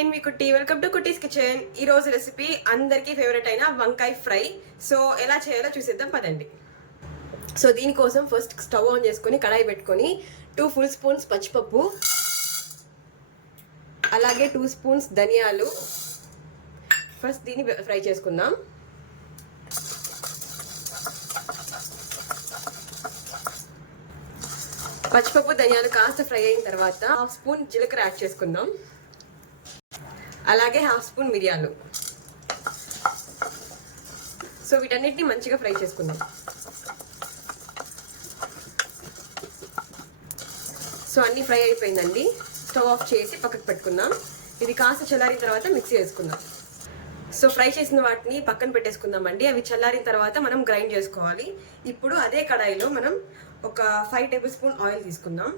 నేను మీ Kutti. Welcome to Kutti's kitchen. ఈ రోజు రెసిపీ అందరికీ ఫేవరెట్ అయిన వంకాయ ఫ్రై. సో ఎలా చేయాలో చూసేద్దాం పదండి. సో దీనికోసం ఫస్ట్ స్టవ్ ఆన్ చేసుకొని కడాయి పెట్టుకొని 2 full spoons పచ్చిపప్పు, అలాగే 2 spoons ధనియాలు. ఫస్ట్ దీన్ని ఫ్రై చేసుకుందాం. పచ్చిపప్పు ధనియాలు కాస్త ఫ్రై అయిన తర్వాత 1/2 స్పూన్ జీలకర్ర యాడ్ చేసుకుందాం, అలాగే 1/2 స్పూన్ మిరియాలు. సో వీటన్నిటిని మంచిగా ఫ్రై చేసుకుందాం. సో అన్నీ ఫ్రై అయిపోయిందండి. స్టవ్ ఆఫ్ చేసి పక్కకు పెట్టుకుందాం. ఇది కాస్త చల్లారిన తర్వాత మిక్సీ వేసుకుందాం. సో ఫ్రై చేసిన వాటిని పక్కన పెట్టేసుకుందామండి. అవి చల్లారిన తర్వాత మనం గ్రైండ్ చేసుకోవాలి. ఇప్పుడు అదే కడాయిలో మనం ఒక 5 టేబుల్ స్పూన్ ఆయిల్ తీసుకుందాం.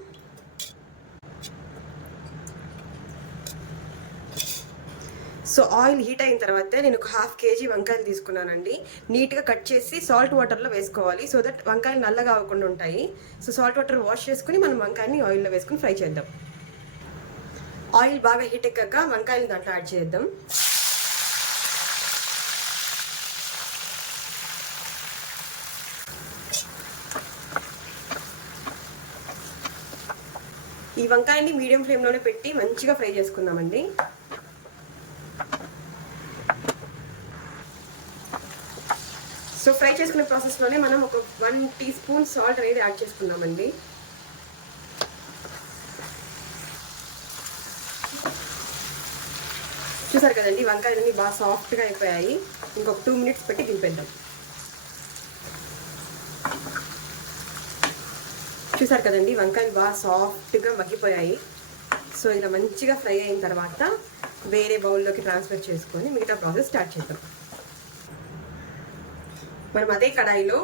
సో ఆయిల్ హీట్ అయిన తర్వాత నేను ఒక 1/2 kg వంకాయలు తీసుకున్నానండి. నీట్గా కట్ చేసి సాల్ట్ వాటర్లో వేసుకోవాలి, సో దట్ వంకాయలు నల్లగా అవ్వకుండా ఉంటాయి. సో సాల్ట్ వాటర్ వాష్ చేసుకుని మనం వంకాయని ఆయిల్లో వేసుకుని ఫ్రై చేద్దాం. ఆయిల్ బాగా హీట్ ఎక్కాక వంకాయలు దాంట్లో యాడ్ చేద్దాం. ఈ వంకాయని మీడియం ఫ్లేమ్లోనే పెట్టి మంచిగా ఫ్రై చేసుకుందామండి. సో ఫ్రై చేసుకునే ప్రాసెస్లోనే మనం ఒక 1 టీ స్పూన్ సాల్ట్ అనేది యాడ్ చేసుకుందామండి. చూసారు కదండి, వంకాయలన్నీ బాగా సాఫ్ట్గా అయిపోయాయి. ఇంకొక 2 minutes పెట్టి దింపేద్దాం. చూసారు కదండి, వంకాయలు బాగా సాఫ్ట్గా మగ్గిపోయాయి. సో ఇలా మంచిగా ఫ్రై అయిన తర్వాత వేరే బౌల్లోకి ట్రాన్స్ఫర్ చేసుకొని మిగతా ప్రాసెస్ స్టార్ట్ చేద్దాం. మనం అదే కడాయిలో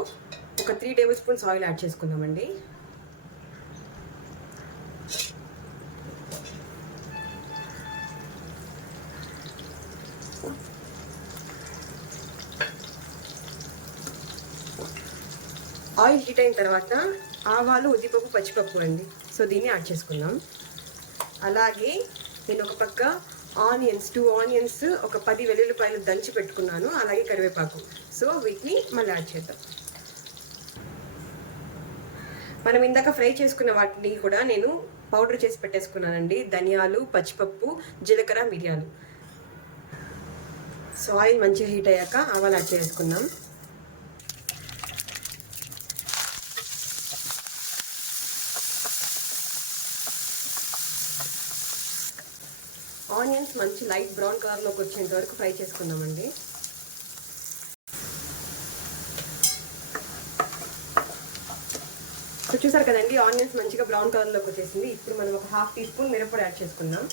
ఒక 3 టేబుల్ స్పూన్స్ ఆయిల్ యాడ్ చేసుకుందామండి. ఆయిల్ హీట్ అయిన తర్వాత ఆవాలు, ఉద్దిపప్పు, పచ్చిపప్పు అండి. సో దీన్ని యాడ్ చేసుకుందాం. అలాగే నేను ఒక పక్క ఆనియన్స్, 2 ఆనియన్స్, ఒక 10 వెల్లుల్లిపాయలు దంచి పెట్టుకున్నాను, అలాగే కరివేపాకు. సో వీటిని మళ్ళీ యాడ్ చేద్దాం. మనం ఇందాక ఫ్రై చేసుకున్న వాటిని కూడా నేను పౌడర్ చేసి పెట్టేసుకున్నానండి. ధనియాలు, పచ్చిపప్పు, జీలకర్ర, మిరియాలు. సో ఆయిల్ మంచిగా హీట్ అయ్యాక ఆవాలు యాడ్ చేసుకుందాం. ఆనియన్స్ మంచి లైట్ బ్రౌన్ కలర్లోకి వచ్చేంత వరకు ఫ్రై చేసుకుందామండి. సో చూసారు కదండి, ఆనియన్స్ మంచిగా బ్రౌన్ కలర్లోకి వచ్చేసింది. ఇప్పుడు మనం ఒక 1/2 టీ స్పూన్ మిరప్పొడి యాడ్ చేసుకుందాం,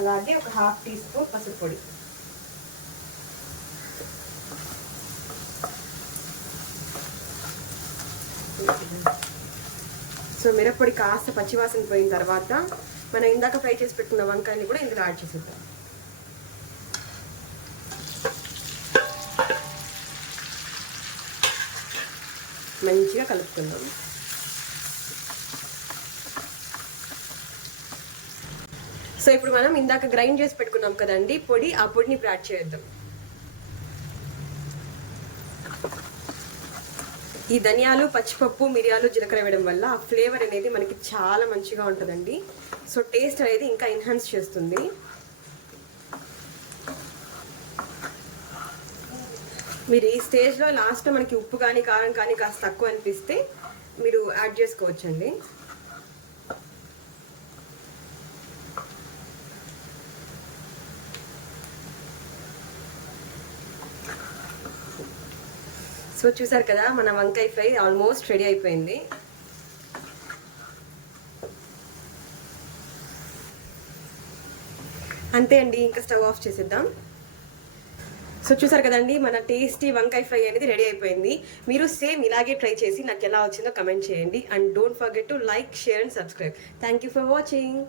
అలాగే ఒక 1/2 టీ స్పూన్ పసుపు పొడి. సో మిరప్పొడి కాస్త పచ్చివాసన పోయిన తర్వాత మనం ఇందాక ఫ్రై చేసి పెట్టుకున్న వంకాయని కూడా ఇందులో యాడ్ చేసేద్దాం. మంచిగా కలుపుకుందాం. సో ఇప్పుడు మనం ఇందాక గ్రైండ్ చేసి పెట్టుకున్నాం కదండి పొడి, ఆ పొడిని ఇప్పుడు యాడ్ చేద్దాం. ఈ ధనియాలు, పచ్చిపప్పు, మిరియాలు, జీలకర్ర వేయడం వల్ల ఆ ఫ్లేవర్ అనేది మనకి చాలా మంచిగా ఉంటుందండి. సో టేస్ట్ అనేది ఇంకా ఎన్హాన్స్ చేస్తుంది. మీరు ఈ స్టేజ్లో లాస్ట్లో మనకి ఉప్పు కానీ కారం కానీ కాస్త తక్కువ అనిపిస్తే మీరు యాడ్ చేసుకోవచ్చండి. సో చూసారు కదా, మన వంకాయ ఫ్రై ఆల్మోస్ట్ రెడీ అయిపోయింది. అంతే అండి, ఇంకా స్టవ్ ఆఫ్ చేసేద్దాం. సో చూసారు కదండి, మన టేస్టీ వంకాయ ఫ్రై అనేది రెడీ అయిపోయింది. మీరు సేమ్ ఇలాగే ట్రై చేసి నాకు ఎలా వచ్చిందో కమెంట్ చేయండి. And don't forget to like, share and subscribe. Thank you for watching.